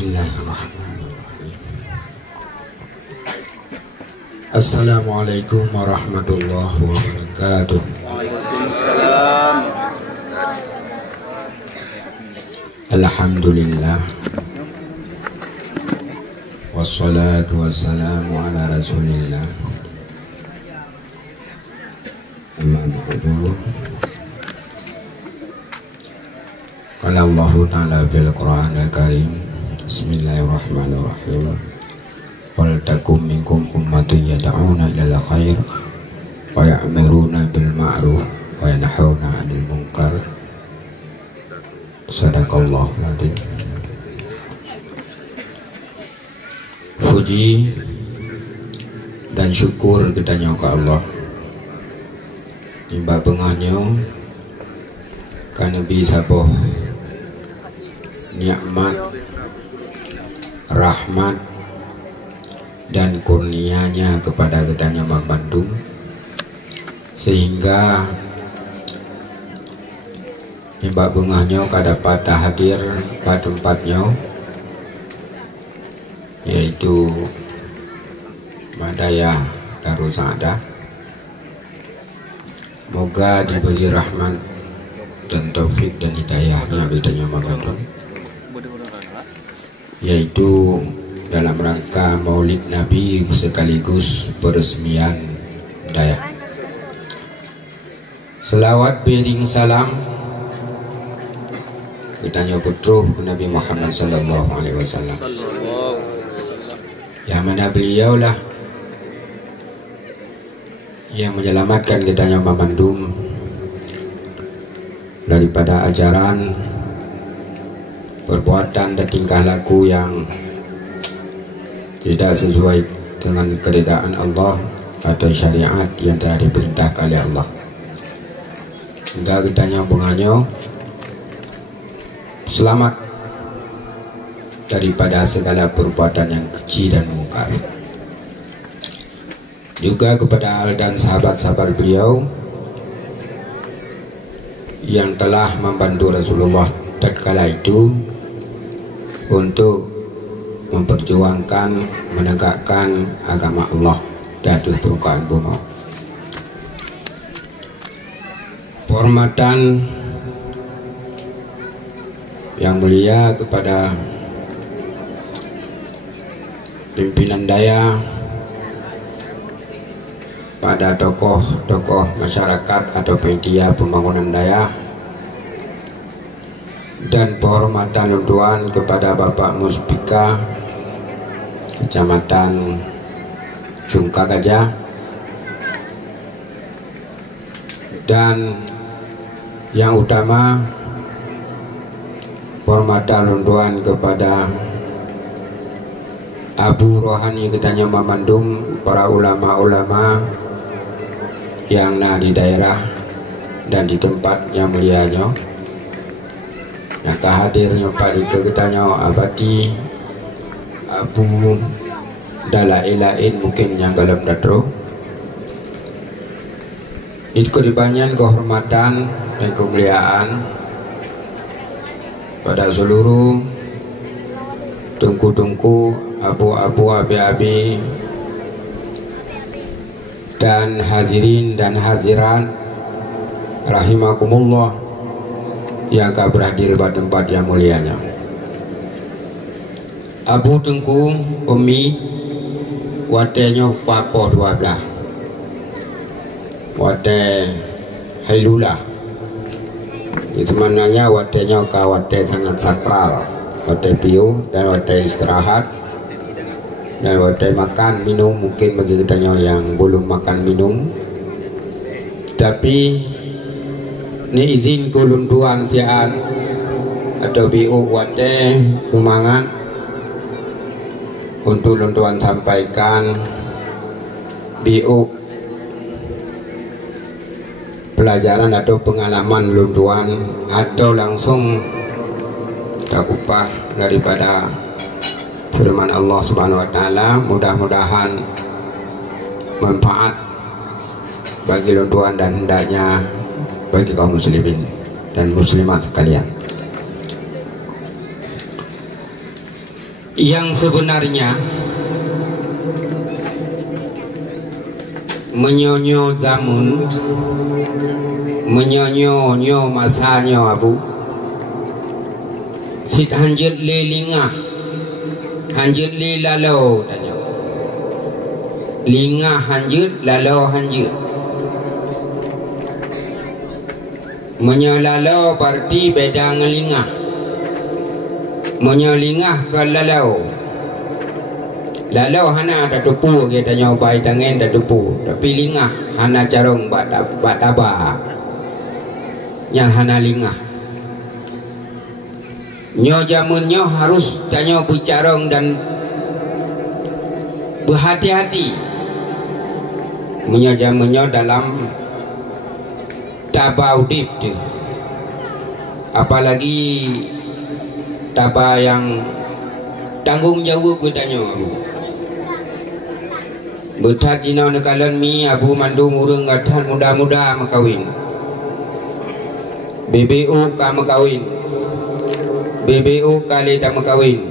Bismillahirrahmanirrahim. Assalamualaikum warahmatullahi wabarakatuh. Waalaikumsalam. Alhamdulillah. Wassalatu wassalamu ala rasulillah. Amma ba'du. Qala Allah Ta'ala bil Qur'an al-Karim. Bismillahirrahmanirrahim. Wal takum minkum ummatun yad'una ilal khair wa ya'muruna bil ma'ruf wa yanhauna 'anil munkar. Sadaqallahu lazim. Puji dan syukur kita ke Allah. Nyembah bengahnya karena bisa boh nikmat, rahmat dan kurnianya kepada gedanya Bandung, sehingga nyembah bengahnya dapat hadir ke tempatnya, yaitu Madaya Darussaada. Moga diberi rahmat dan taufik dan hidayahnya bedanya Bandung, yaitu dalam rangka Maulid Nabi sekaligus peresmian Daya. Selawat bering salam kita putra Nabi Muhammad sallallahu alaihi wasallam, yang mana beliau lah yang menyelamatkan kita Bandung daripada ajaran, perbuatan dan tingkah laku yang tidak sesuai dengan keridaan Allah atau syariat yang telah diperintahkan oleh Allah. Hingga kitanya bunganya selamat daripada segala perbuatan yang keji dan mungkar. Juga kepada al dan sahabat-sahabat beliau yang telah membantu Rasulullah tatkala itu untuk memperjuangkan, menegakkan agama Allah di atas permukaan bumi. Penghormatan yang mulia kepada pimpinan Daya, pada tokoh-tokoh masyarakat atau panitia pembangunan Daya, dan penghormatan unduan kepada Bapak Muspika Kecamatan Cungka Gajah, dan yang utama penghormatan unduan kepada Abu Rohani Gedanya Bandung, para ulama-ulama yang ada di daerah dan di tempat yang mulianya, yang kehadirnya Pak Dika Gedanya Abadi Abu Dalailain mungkin yang dalam datro. Itu kebanyakan kehormatan dan kemuliaan pada seluruh tungku-tungku, abu-abu, abi-abi, dan hadirin dan hadirat rahimakumullah yang akan berhadir pada tempat yang mulianya. Abu Tengku Umi watenya papo 12 wate Hailula, itu mananya watenya wate sangat sakral, wate piu dan wate istirahat dan wate makan minum. Mungkin bagi kita yang belum makan minum, tapi ni izin kulunduan sian atau biu wate kumangan untuk lunduan sampaikan biu pelajaran atau pengalaman lunduan atau langsung takupah daripada firman Allah Subhanahu wa taala. Mudah-mudahan manfaat bagi lunduan dan hendaknya bagi kaum muslimin dan muslimat sekalian. yang sebenarnya menyonyo zamun, menyonyo masanya abu sit hanjut le lingah, hanjut le lalau tanya lingah hanjut lalau hanjut menyolalau berarti beda dengan lingah. Menyolingah ke lalau. Lalau hana ada tupu kita nyobai tangan ada tupu. Tapi lingah hana carong bat aba. Yang hana lingah. Nyo jamunnya harus tanya bercarong dan berhati-hati. Menyo jamunnya dalam tabah udip tu. Apalagi tabah yang tanggung jawab bertanya abu. Bertat jinau nekalan mi abu mandung urang gatan muda-muda makawin. BBU ka makawin. BBU kali tak makawin.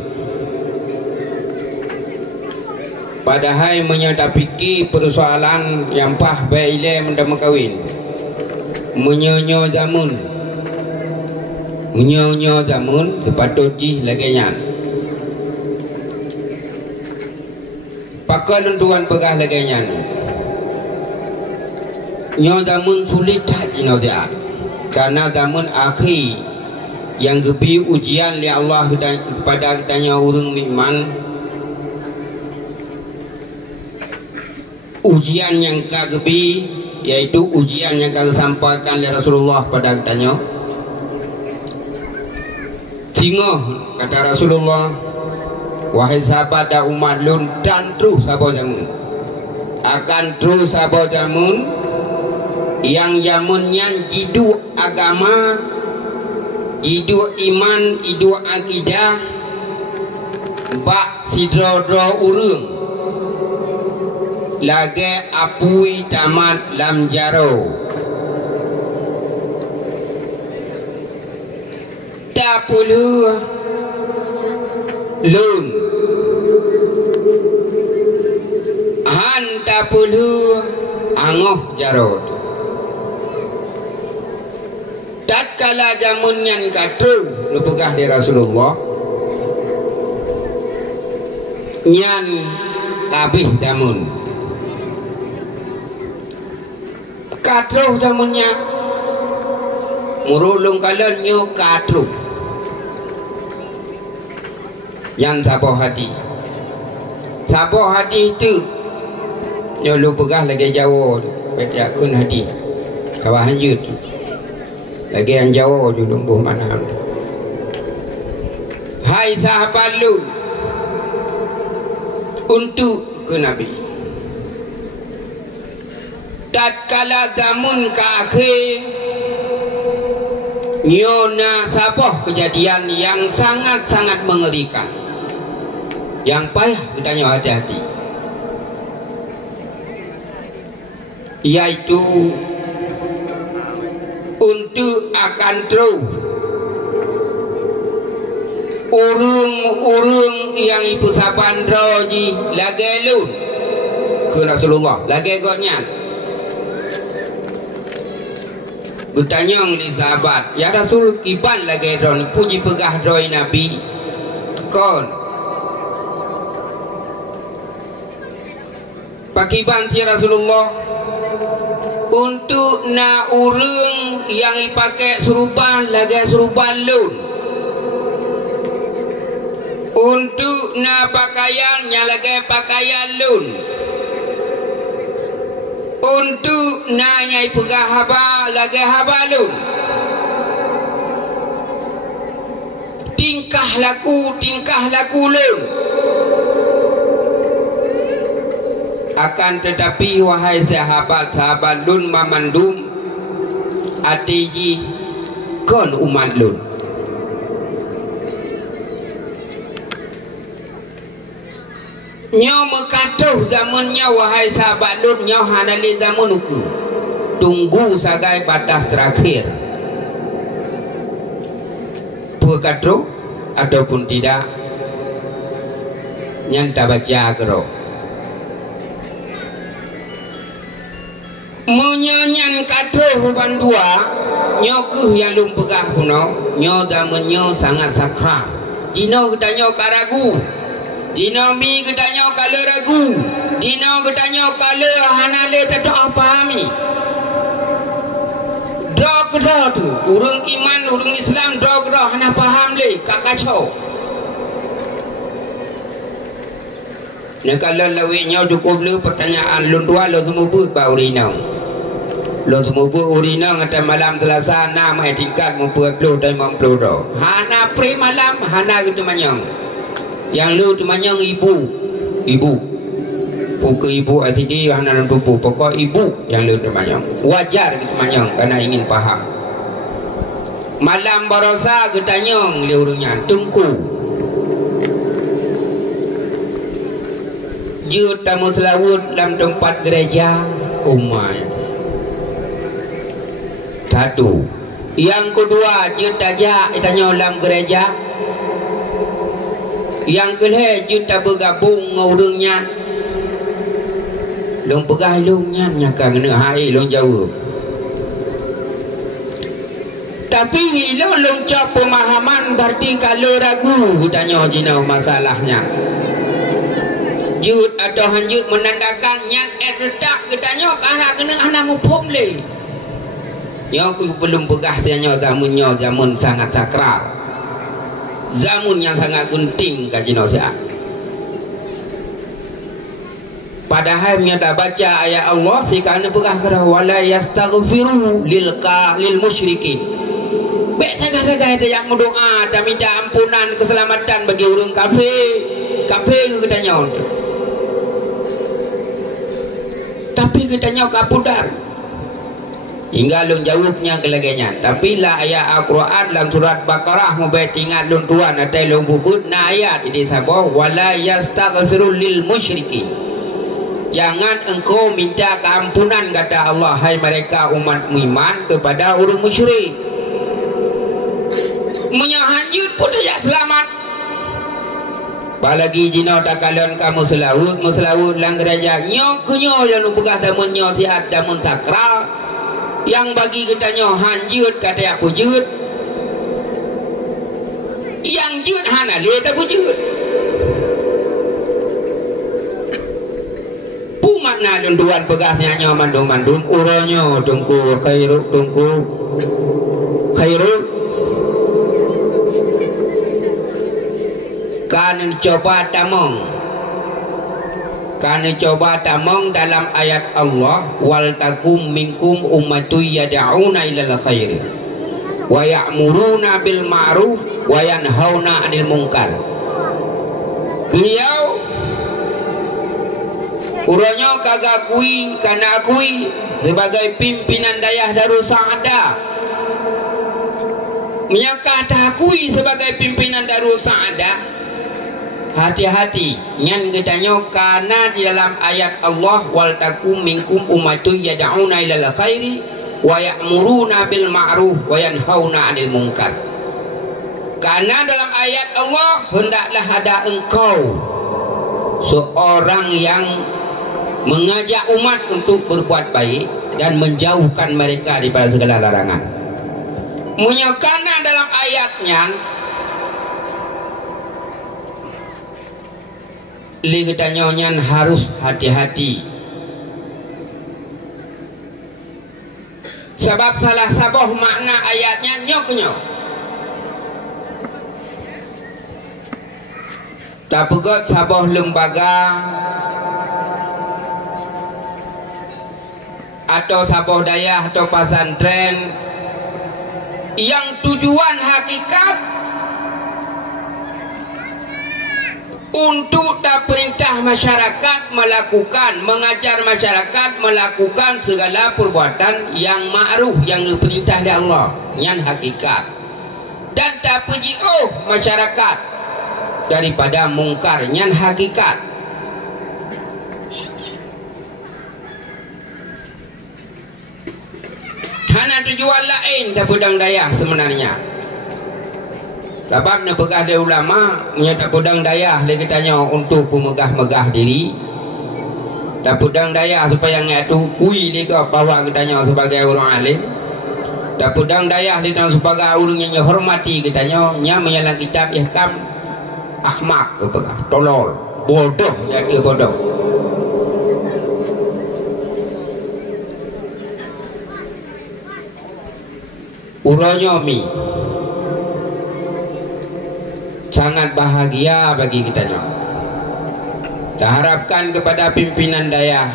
Padahal menyata fikir persoalan yang pah baile mendak makawin. Menyonyo zamun. Menyonyo zamun sepatut di laganya. Pakai lentuan pegah laganya. Nyo zamun sulit haji no dia. Karena zamun akhir yang gebi ujian li Allah kepada kitanya urang iman. Ujian yang kagebi yaitu ujian yang kami sampaikan oleh Rasulullah pada kitanya. Singoh kata Rasulullah, wahai sahabat dan umat lun dan terus sahabat jamun, akan terus sahabat jamun yang jamunnya jidu agama, jidu iman, jidu akidah, bak sidro-dro urung lagi apui tamat lam jaro. Tak puluh lun han tak puluh angoh jaro. Tatkala jamun yang katru lupugah di Rasulullah nyan kabih jamun katru jamunnya murulung kalian nyu katru yang sabar hati itu nyu lu pegah lagi Jawa betul kun hati kawah hanjut lagi yang Jawa tu lumbuh mana. Hai sahabat lu untuk ke Nabi tatkala zamun ke akhir nyona sabah kejadian yang sangat-sangat mengerikan yang payah kita nyo hati-hati, yaitu untuk akan terus urung yang ibu saban roji lagi lu ke Rasulullah lagi goknya bertanya di sahabat ya Rasul kiban lagi drone puji pegah droi Nabi kon pakiban si Rasulullah untuk na urung yang dipakai serupan lagi serupan lun, untuk na pakaian yang lagi pakaian lun, untuk na nyai pegah haba lagi haba lun, tingkah laku lun. Akan tetapi wahai sahabat lun mamandum atiji kon umat lun nyo mekatuh zamannya wahai sahabat lun nyo hanali zaman uku tunggu sagai batas terakhir pekatuh ataupun tidak nyan ta baca gero menyanyan kado huban dua nyokuh yang lum pegah kuno nyo dan menyo sangat sakral dino kita nyo karagu dino mi kita nyo kala ragu dino kita nyo kala hanale tak pahami dok tu urung iman urung Islam dok hana paham le kakacau ne kalau lawi nyo cukup le pertanyaan lun dua lo semua but ba urinau lo semua but urinau ngata malam Selasa na mai tingkat membuat lo dan memplo do hana pre malam hana gitu manyong yang lu tu manyong ibu pukul ibu atidi hana tupu pokok ibu yang lu tu manyong wajar gitu manyong karena ingin paham malam barosa getanyong liurungnya tungku jut tamu selawut dalam tempat gereja umat satu yang kedua jut aja itanya dalam gereja yang kedua jut tak bergabung ngurungnya long pegah longnya nyaka kena hai long jauh tapi bila long cap pemahaman berarti kalau ragu utanya jina masalahnya jut atau hanjut menandakan nyat retak katanya karena kena anak mupom le nyo ku belum pegah tanya zaman sangat sakral zaman yang sangat genting kajino sia padahal nyata baca ayat Allah sikana pegah kara wala yastaghfiru lil musyrikin baik sagah-sagah yang berdoa dan minta ampunan keselamatan bagi orang kafir katanya tapi katanya kapudar hingga lung jawabnya kelaganya tapi lah ayat Al-Quran dalam surat Baqarah mubai tinggal lung tuan atau lung bubut na ayat ini sabah wala yastaghfiru lil musyrikin jangan engkau minta keampunan kata Allah hai mereka umat iman kepada orang musyrik menyahanjut pun tidak selamat apalagi jino tak kalian kamu selawut lang gereja nyok yang pegah damun nyok sihat damun sakral yang bagi kita nyok hanjut kata aku jut yang jut hana le tak jut pu makna dunduan pegahnya nyok mandum uronyo tungku khairu kan coba tamong dalam ayat Allah wal takum minkum ummatu yad'una ilal khair wa ya'muruna bil ma'ruf wa yanhauna 'anil munkar beliau uronyo kagak akui sebagai pimpinan dayah Darus Sa'adah menyakata akui sebagai pimpinan Darus Sa'adah hati-hati yang katanya karena di dalam ayat Allah wal takum minkum ummatun yad'una ilal khairi wa ya'muruna bil ma'ruf wa yanhauna 'anil munkar karena dalam ayat Allah hendaklah ada engkau seorang yang mengajak umat untuk berbuat baik dan menjauhkan mereka daripada segala larangan karena dalam ayatnya ligetanyonya harus hati-hati sebab salah sabah makna ayatnya nyok tak pegot sabah lembaga atau sabah dayah atau pesantren yang tujuan hakikat untuk tak perintah masyarakat mengajar masyarakat melakukan segala perbuatan yang ma'ruf yang diperintah oleh Allah yang hakikat dan tak perji'uh masyarakat daripada mungkar yang hakikat hanya tujuan lain dah pedang dayah sebenarnya Sebab ni pegah dari ulama punya tak pedang daya lagi tanya untuk pemegah-megah diri. Tak pedang daya supaya yang tu kui dia ke bahawa katanya sebagai orang alim. Tak pedang daya dia sebagai orang yang hormati katanya nya menyalah kitab ihkam ahmak ke pegah tolol bodoh jadi bodoh. Uranya mi sangat bahagia bagi kitanya. Kita harapkan kepada pimpinan daya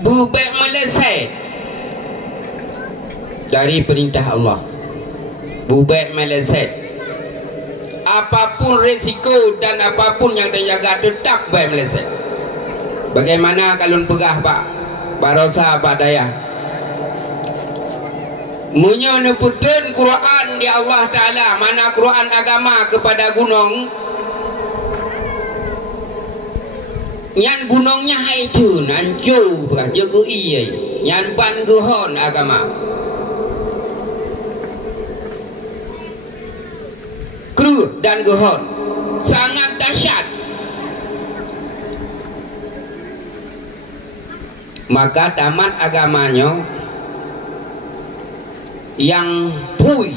bubek meleset dari perintah Allah, bubek meleset. Apapun resiko dan apapun yang dia jaga tetap bubek meleset. Bagaimana kalau pegah pak barosa pak daya menyebutkan Quran di Allah Ta'ala, mana Quran agama kepada gunung yang gunungnya itu nancu jago iya yang ban guhon agama kru dan guhon sangat dahsyat. Maka tamat agamanya yang pui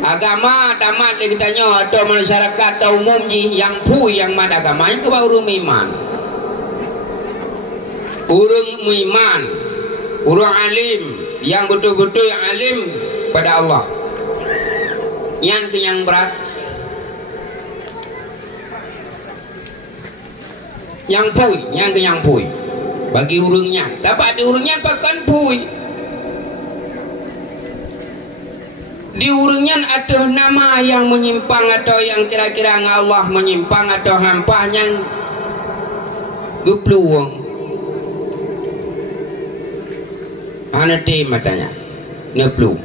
agama tamat lagi tanya atau masyarakat atau umum ji yang pui yang mad agama itu baru iman, orang alim yang betul-betul yang alim pada Allah yang berat yang pui bagi urungnya dapat di urungnya pakan pui di urungnya ada nama yang menyimpang atau yang kira-kira Allah menyimpang atau hampah yang gepluang hanati matanya neplu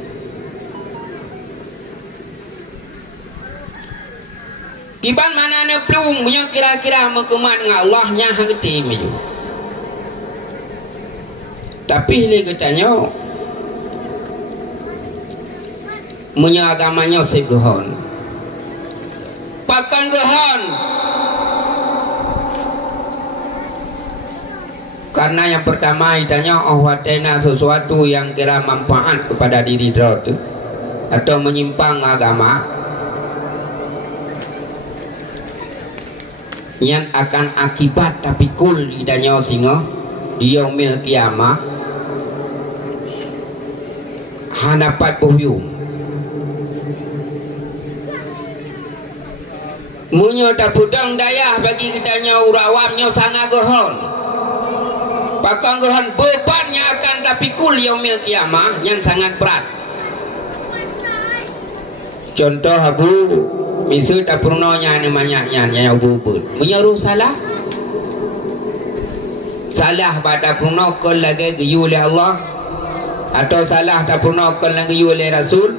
kiban mana neplu punya kira-kira mengkeman dengan Allahnya hati meju. Tapi dia katanya punya agamanya segehon pakan gehon karena yang pertama itanya watena sesuatu yang kira manfaat kepada diri dia atau menyimpang agama yang akan akibat tapi kul idanya singa di yaumil kiamah hadapat buhyum munyo tak pudang daya bagi kitanya urawamnya sangat gohon pakang gohon bebannya akan tapi kul yaumil kiamah yang sangat berat. Contoh abu misal tak pernahnya namanya yang abu menyeru salah pada pernah kau lagi giyu oleh Allah atau salah tak pernah kau lagi giyu oleh Rasul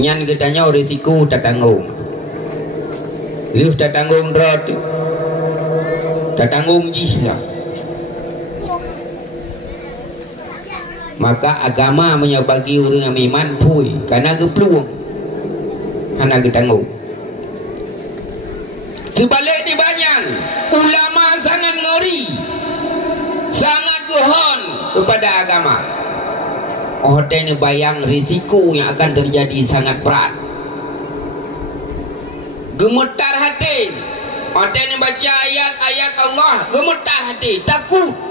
yang katanya risiko tak tanggung liu tak tanggung rot tak tanggung jih lah. Maka agama menyebagi orang yang iman pui karena gepeluang hana getanggung. Sebalik di banyak ulama sangat ngeri, sangat gohon kepada agama. Oh, ini bayang risiko yang akan terjadi sangat berat. Gemetar hati. Oh, ini baca ayat-ayat Allah, gemetar hati, takut.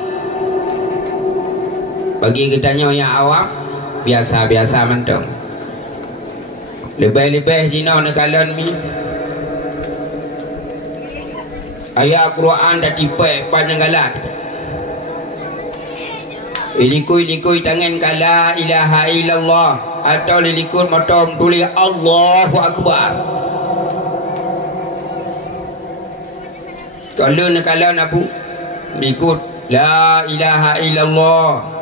Bagi kitanya yang awam, biasa-biasa mentong. Lebih-lebih jina nekalan mi. Ayat Quran dah tipe panjang galak. Ilikui tangan kala ilaha illallah atau lilikut matom tulis Allahu Akbar. Kalau nekalan apa? Likut la ilaha illallah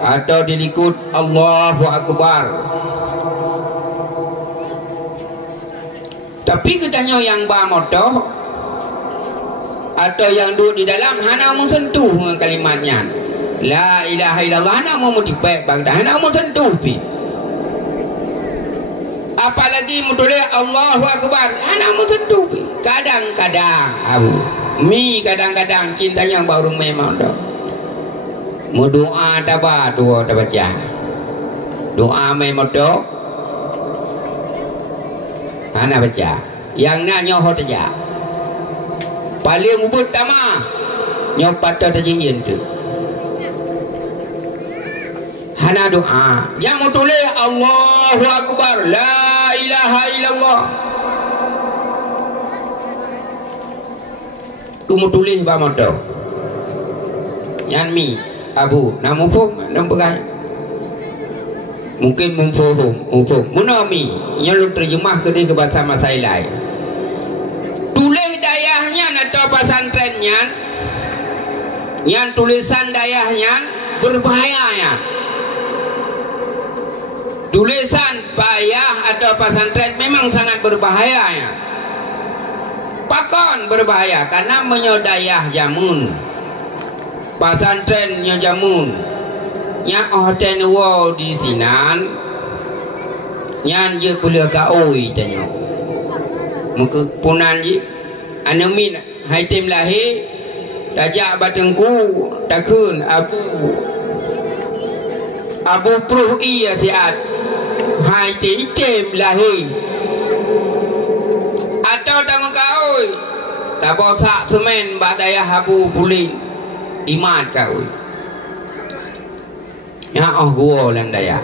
atau dilikut Allahu Akbar. Tapi katanya yang ba motoh atau yang duduk di dalam hana mau sentuh dengan kalimatnya la ilaha illallah, hana mau dipek bagdah, hana mau sentuh pi. Apalagi mutulis Allahu Akbar, hana mau sentuh pi. Kadang-kadang abu mi kadang-kadang cintanya baru memang dah. Mau doa tabah doa dah baca. Doa memang dah. Hana baca. Yang nak nyoh saja. Paling ubud tamah. Nyoh patah terjingin tu. Hana doa. Yang mau tulis Allahu Akbar, la ilaha illallah. Ku mau tulis ba moto. Yan mi abu namu pun nam pegang. Mungkin mumfum munami yang lu terjemah ke dia ke bahasa Masailai. Tulis dayahnya atau pesantrennya, yang tulisan dayahnya berbahaya ya. Tulisan payah atau pesantren memang sangat berbahaya ya. Pakon berbahaya karena menyodayah jamun. Pesantrennya jamun. Yang hotel wow di sinan yang je boleh kaoi tanya muka punan je anamin hai tim lahir tajak batengku takun abu pruh iya siat hai tim lahir atau tamu kaoi tak bosak semen badaya abu pulih imat kaoi. Ya gua dalam daya.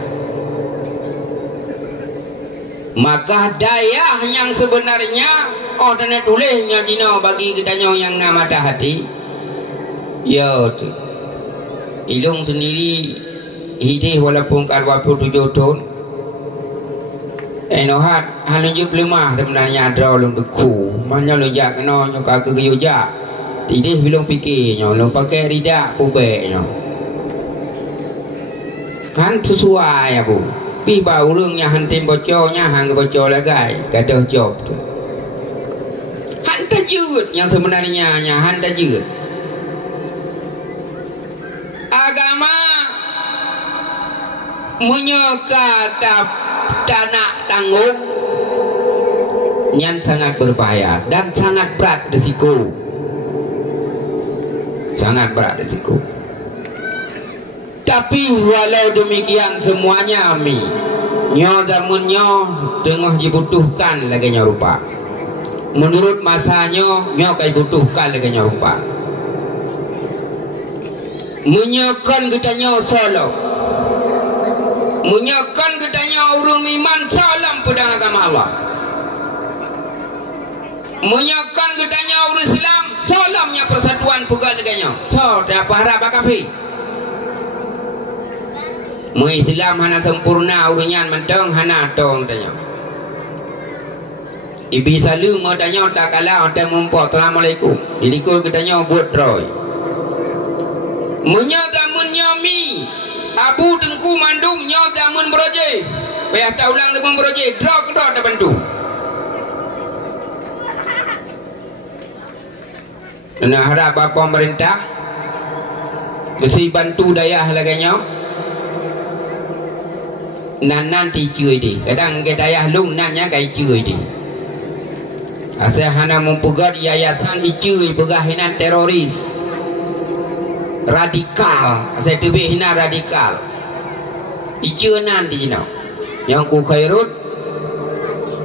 Maka daya yang sebenarnya dan tulisnya Cina bagi kita yang nama dah hati. Ya tu. Ilung sendiri hidup walaupun karwa 27 tahun. Enohat halunjuk lemah sebenarnya ada ulung deku. Mana lu jak kena nyuka ke gejak. Tidak belum fikirnya, lu pakai ridak pubeknya. Han sesuai ya bu. Pi bau rungnya han tim bocornya han bocor lagi. Kadah job tu. Han tajud yang sebenarnya han tajud. Agama menyeka tanah tanggung yang sangat berbahaya dan sangat berat risiko. Sangat berat risiko. Tapi walau demikian semuanya ami nyo damun nyo tengah dibutuhkan lagi nyo rupa. Menurut masanya nyo kai butuhkan lagi nyo rupa. Menyekan kita nyo solo. Menyekan kita nyo urung iman salam pedang agama Allah. Menyekan kita nyo urung Islam salamnya persatuan pegal lagi nyo. So dah harap akapi. Mu Islam hana sempurna urunya mentong hana tong tanya. Ibi salu mau tanya tak kalah tak mumpah assalamualaikum. Dilikul kita tanya buat roy. Munya nyami abu tengku mandum nyaw damun beroje. Payah tak ulang damun beroje. Draw ke draw tak bantu. Dan harap apa pemerintah mesti bantu dayah lagi nyaw. Nanti cuy di. Kadang ke dayah lung nannya kai cuy di. Asal hana mempegat yayasan cuy pegah hina teroris. Radikal. Asal tubih hina radikal. Icu nanti jino. Yang ku khairut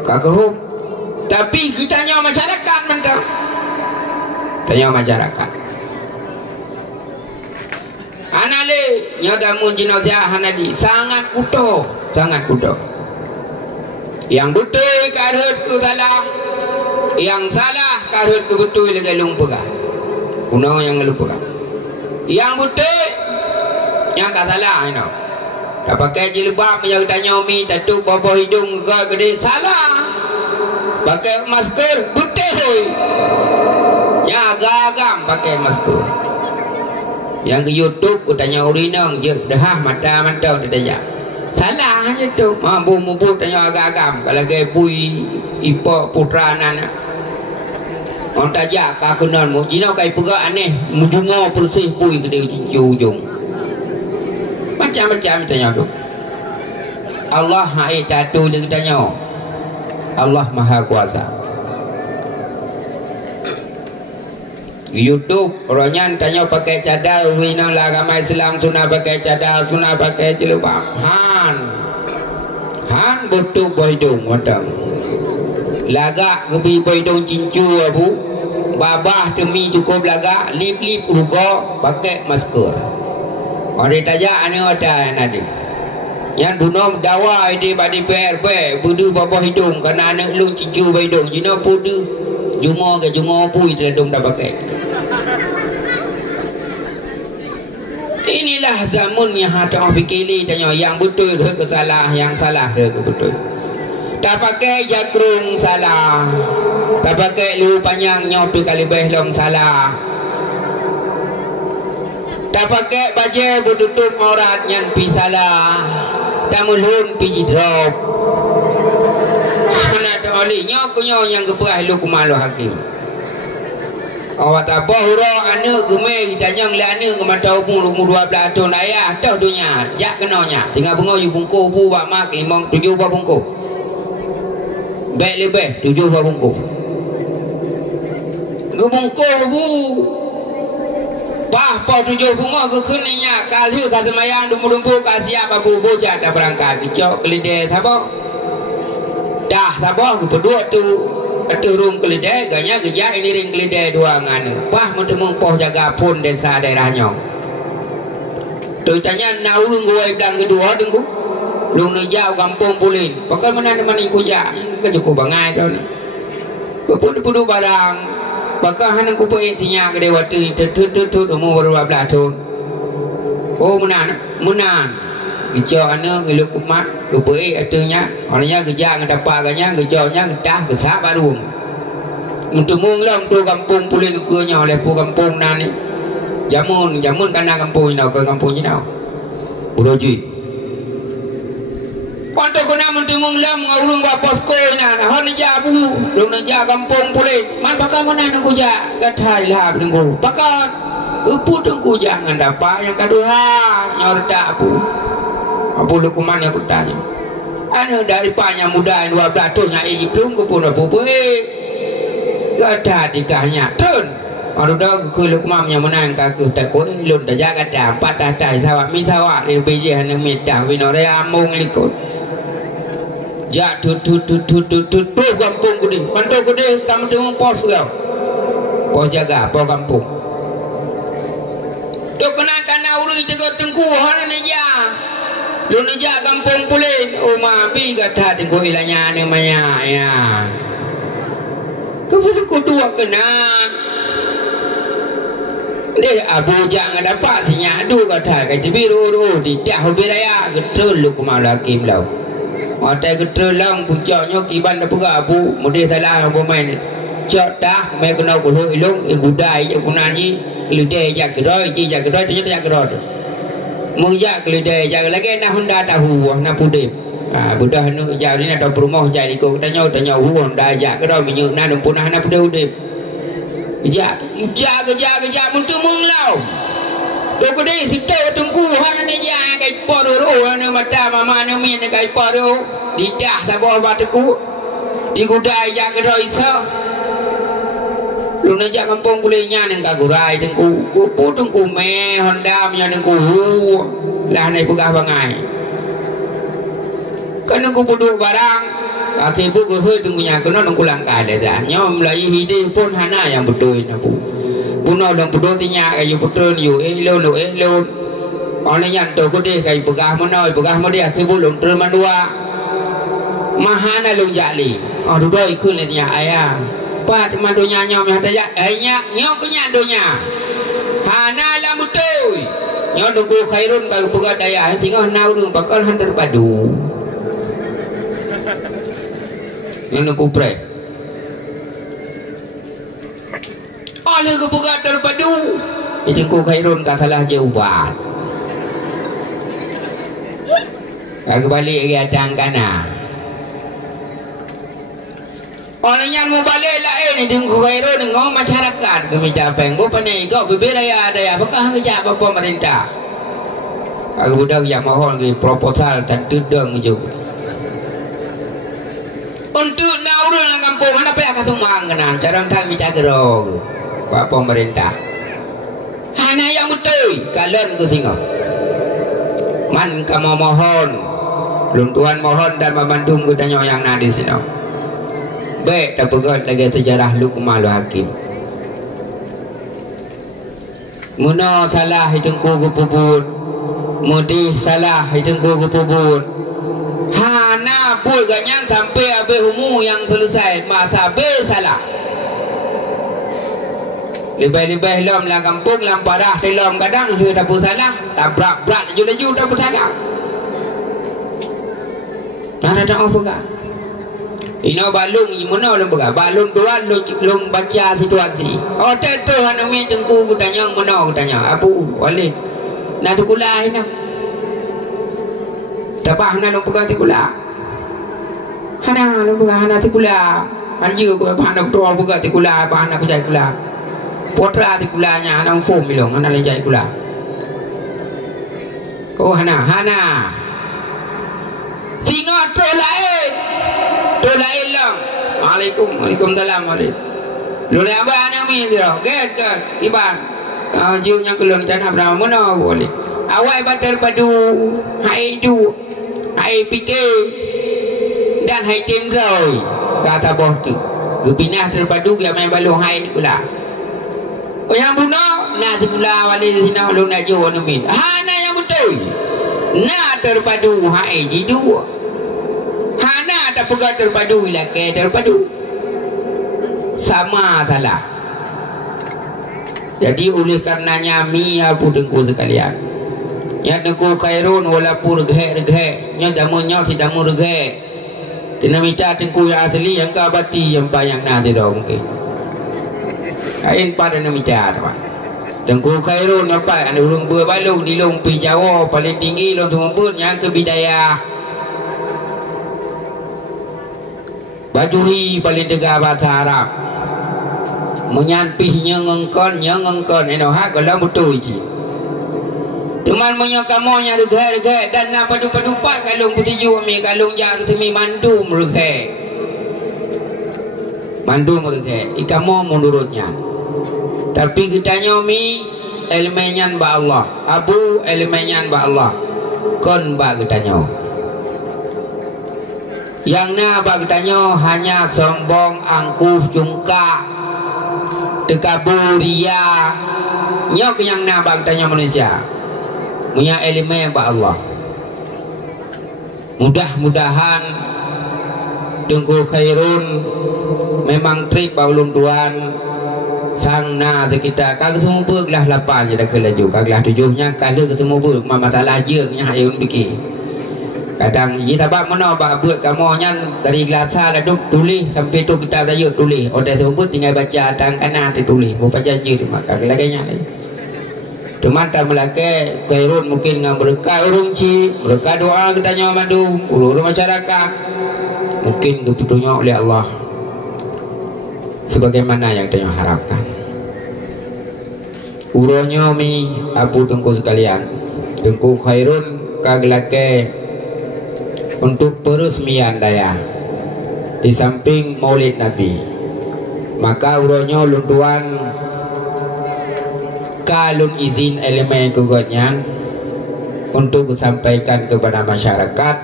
kagerup. Tapi kita nyawa masyarakat mentang. Tanya masyarakat. Anale nyada mun jino sia hanadi sangat kuto. Sangat kudo. Yang betul karut ke salah, yang salah karut ke betul lagi lumpur. Unang yang lumpur. Yang betul yang tak salah ino. Tak pakai jilbab yang tanya umi tatu bawah hidung gede salah. Pakai masker betul. Ya gagam pakai masker. Yang ke YouTube tanya urinang je dah mata dia. Salah aja tu. Mampu tanya agak-agam. Kalau gaya pui ipa putra anak. Orang tajak ka kunan mu jino kai pegak aneh mujungo bersih pui ke dia ujung. Macam-macam tanya tu. Allah hai tatu dia tanya. Allah Maha Kuasa. YouTube orangnya tanya pakai cadar wina lah agama Islam sunah pakai cadar sunah pakai jilbab. Han butuh boydong wadang. Lagak gebi boydong cincu abu. Babah demi cukup lagak lip-lip rugo pakai masker. Orang tajak ane ada nadi. Yang bunom dawa ide badi PRP budu babah hidung karena anak lu cincu boydong jina pudu jungo ke jungo pui terdom dah pakai. Inilah zaman yang ada fikir tanya yang betul ke salah, yang salah ke betul. Tak pakai jakrung salah, tak pakai lu panjang nyopi kali behlom salah, tak pakai baju bertutup aurat yang pi salah, tak mulun pi drop. Mana ada olinya kunyo yang keberah lu kumalu hakim. Awak tak apa hurau anak gemeng tanyang le anak ke mata umur 12 tahun ayah tahu dunia jak kenanya tinggal bengau you bungku bu bak mak 5 7 buah bungku baik lebih 7 buah bungku ke bungku bu bah pa 7 bunga ke keninya kali ka semayang dumpu-dumpu ka siap abu bojang dah berangkat kicok kelide sabar dah sabar ke berdua tu turun kelidai ganya gejak ini ring kelidai dua ngana pah mentemu poh jaga pun desa daerahnya tu tanya naurung gue bilang kedua dengku lu nejau kampung pulin pakai mana ikut jak ke cukup bangai dah ni ke pun dipudu barang pakai hana ku pe tinya ke dewati tu umur 12 tahun oh menan Gejau anak ngeluk kumat ke pe atunya orangnya gejak ngedapak ganya gejaunya ngedah gesak baru untuk menglam tu kampung pulin kunya oleh pu kampung nani jamun kana kampung ini ke kampung ini buroji pantai kuna untuk menglam ngurung baposko ini hon jabu lu naja kampung pulin man pakar mana nak kuja gathai lah nunggu pakar keput nunggu jangan dapat yang kedua nyorda abu apa lukuman yang aku tanya anu dari panjang muda 12 tahun yang iji pelung ke pun apa gada dikahnya turun orang dah ke lukuman yang menang kakak tak kau lun dah jaga dah patah tai sawak mi sawak di biji hanya mitah winore amung likut jak tu kampung kudi mantu kudi kamu tengok pos kau pos jaga pos kampung tu kenakan urus tegak tengku hana neja lu nejak kampung pulin oma bi gata tengku ilanya namanya ya kepada kedua kenan deh abu jangan dapat sinya adu kata kata biru di dah biraya getul lu kumalakim lau ada getul lang pucaknya kiban dah pegak abu mudi salah abu main cok dah mai kena gulu ilung gudai kunani lidai jak geroi ternyata jak geroi mengjak kelidai jaga lagi nak honda tahu nak pudip budah nu jauh ni nak perumah jadi kau tanya honda jak kerana minyak nak punah nak pudip jak muntu menglau dok deh situ tunggu hana ni jak kai poro ni mata mama ni min kai poro di dah sabah batuku di gudai jak keroi sa lu najak kampung kulenya neng kagurai tengku ku tengku me honda nya nengku lah nai pegah bangai kan aku budu barang kaki bu ke tengkunya kena nengku langkah dah dah nyom lai hide pun hana yang betul na bu buno dong betul tinya kayu betul yu elon orang yang tu ku deh kayu pegah monoi pegah modia ke bu long terima dua mahana long jali oh dudoi kun le tinya ayah pat mandonya nyom yang ada nya nyom kenya donya hana la mutoi nyom duku khairun ka puga daya singa naurung bakal hantar padu nyom duku pre oleh ku puga terpadu itu ku khairun ka salah jaubat ka balik ke adang kana orang yang mau balik lain ni tengku khairun ngau masyarakat kami capeng bo panai kau beberaya daya apakah kerja apa pemerintah aku budak yang mohon di proposal dan tudung juga untuk naurun lang kampung mana pa katumang kenang carang tang minta gero pak pemerintah hana yang betul kalian ke singap man kamu mohon luntuan mohon dan memandung kudanya yang nadi sini baik tak pegat lagi sejarah Luqman Hakim muna salah hitungku kupubun mudi salah hitungku kupubun hana pul ganyan sampai abe humu yang selesai masa be salah lebih-lebih lom lah kampung lam parah telom kadang dia tak salah tabrak-brak laju-laju tak salah mana tak apa kan ino balung ni mana lu baga balung tuan lu baca situasi oh tu hanu mi tengku kutanya mana kutanya abu wali nak tukula ina tabah na lu baga tukula hana lu baga hana tukula anju ko panak tu baga tukula panak jai kula potra tukulanya hana fom milong hana jai kula oh hana singa tu lain lang Waalaikumsalam lu le abang ni dia get iban jiunya kelon cana berapa mana boleh awai bater padu hai fikir dan hai tim rồi kata bos tu gepinah terpadu dia main balung hai ni pula oh yang bunuh na pula wali di sini lu nak jo ni hana yang betul na terpadu hai jidu hana tak pegang terpadu laki terpadu sama salah jadi oleh karenanya apa dengku sekalian ya dengku khairun walaupun reghe nya damunya tidak mau reghe dinamita dengku yang asli yang kabati yang bayang nanti dah mungkin kain pada namita apa dengku khairun apa ada ulung berbalung di long pi Jawa paling tinggi long tumpun yang ke bidayah bajuri paling tegak bahasa Arab menyampihnya ngengkon eno hak kalau betul je teman punya kamu yang reghe dan nak padu-padupat kalung putiju mi kalung jar semi mandum reghe ikamu menurutnya tapi kitanya mi elemenyan ba Allah abu elemenyan ba Allah kon ba kitanya yang na bagdanya hanya sombong angkuh jungka dekaburia nyok yang na bagdanya manusia punya elemen ba Allah mudah-mudahan dengku khairun memang trik baulun tuan sang na kita kagak semua bergelah 8 je dah kelaju kagak 7-nya kalau ketemu ber masalah je nya ayun fikir kadang ye tabak mana bak buat kamu nyan dari gelasa dah tulis sampai tu kita dah tulis order sebut tinggal baca tang kanan tu tulis baca je tu maka lagi nya teman tak melake khairun mungkin dengan berkah urung ci berkah doa kita nya mandu ulur masyarakat mungkin kepetunjuk oleh Allah sebagaimana yang kita harapkan uronyo mi abu tengku sekalian tengku khairun kagelake untuk peresmian daya di samping Maulid Nabi maka uronyo luntuan kalun izin elemen kegotnya untuk disampaikan kepada masyarakat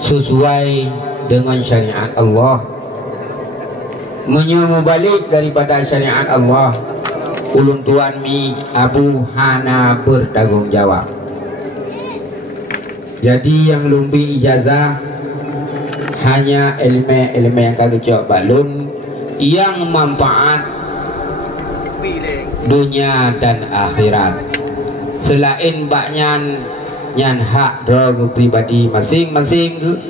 sesuai dengan syariat Allah menyuruh balik daripada syariat Allah ulun tuan mi Abu Hana bertanggung jawab. Jadi yang lumbi ijazah hanya elemen-elemen yang kagak cok balun yang manfaat dunia dan akhirat. Selain baknyan nyan hak droga pribadi masing-masing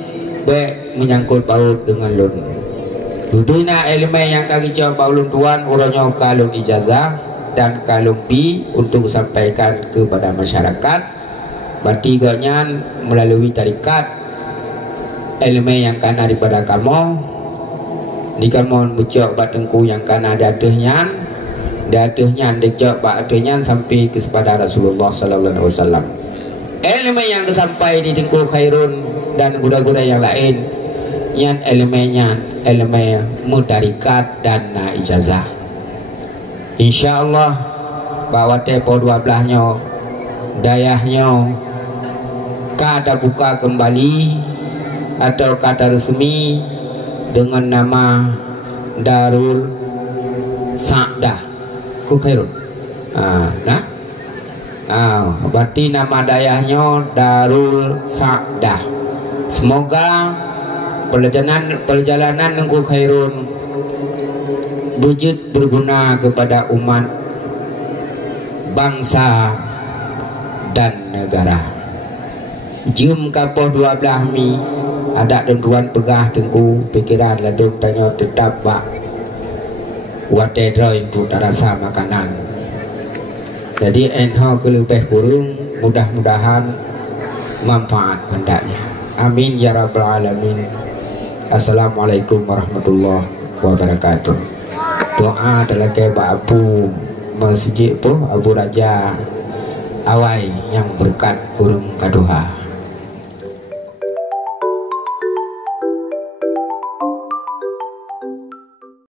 baik menyangkut paut dengan lun. Duduna elemen yang kagak cok balun tuan uronyo kalun ijazah dan kalun bi untuk sampaikan kepada masyarakat. Bertiganya melalui tarikat elemen yang kena daripada kamu Jika mohon bucok bat tengku yang kana dadehnya dicok bat adehnya sampai kepada Rasulullah sallallahu alaihi wasallam. Elemen yang sampai di tengku khairun dan guna-guna yang lain yang elemennya elemen mutarikat dan ijazah. Insyaallah bahwa tempo 12-nya dayahnya kada buka kembali atau kata resmi dengan nama Darul Sa'dah ku khairun. Berarti nama dayahnya Darul Sa'dah. Semoga perjalanan ku khairun wujud berguna kepada umat, bangsa dan negara. Jum kapoh 12 mi ada denduan pegah tengku pikiran ladung tanya tetap bak wate droi untuk rasa makanan. Jadi enho kelebih kurung mudah-mudahan manfaat hendaknya. Amin ya rabbal alamin. Assalamualaikum warahmatullahi wabarakatuh. Doa adalah ke Abu Masjid Abu Raja Awai yang berkat kurung kaduha.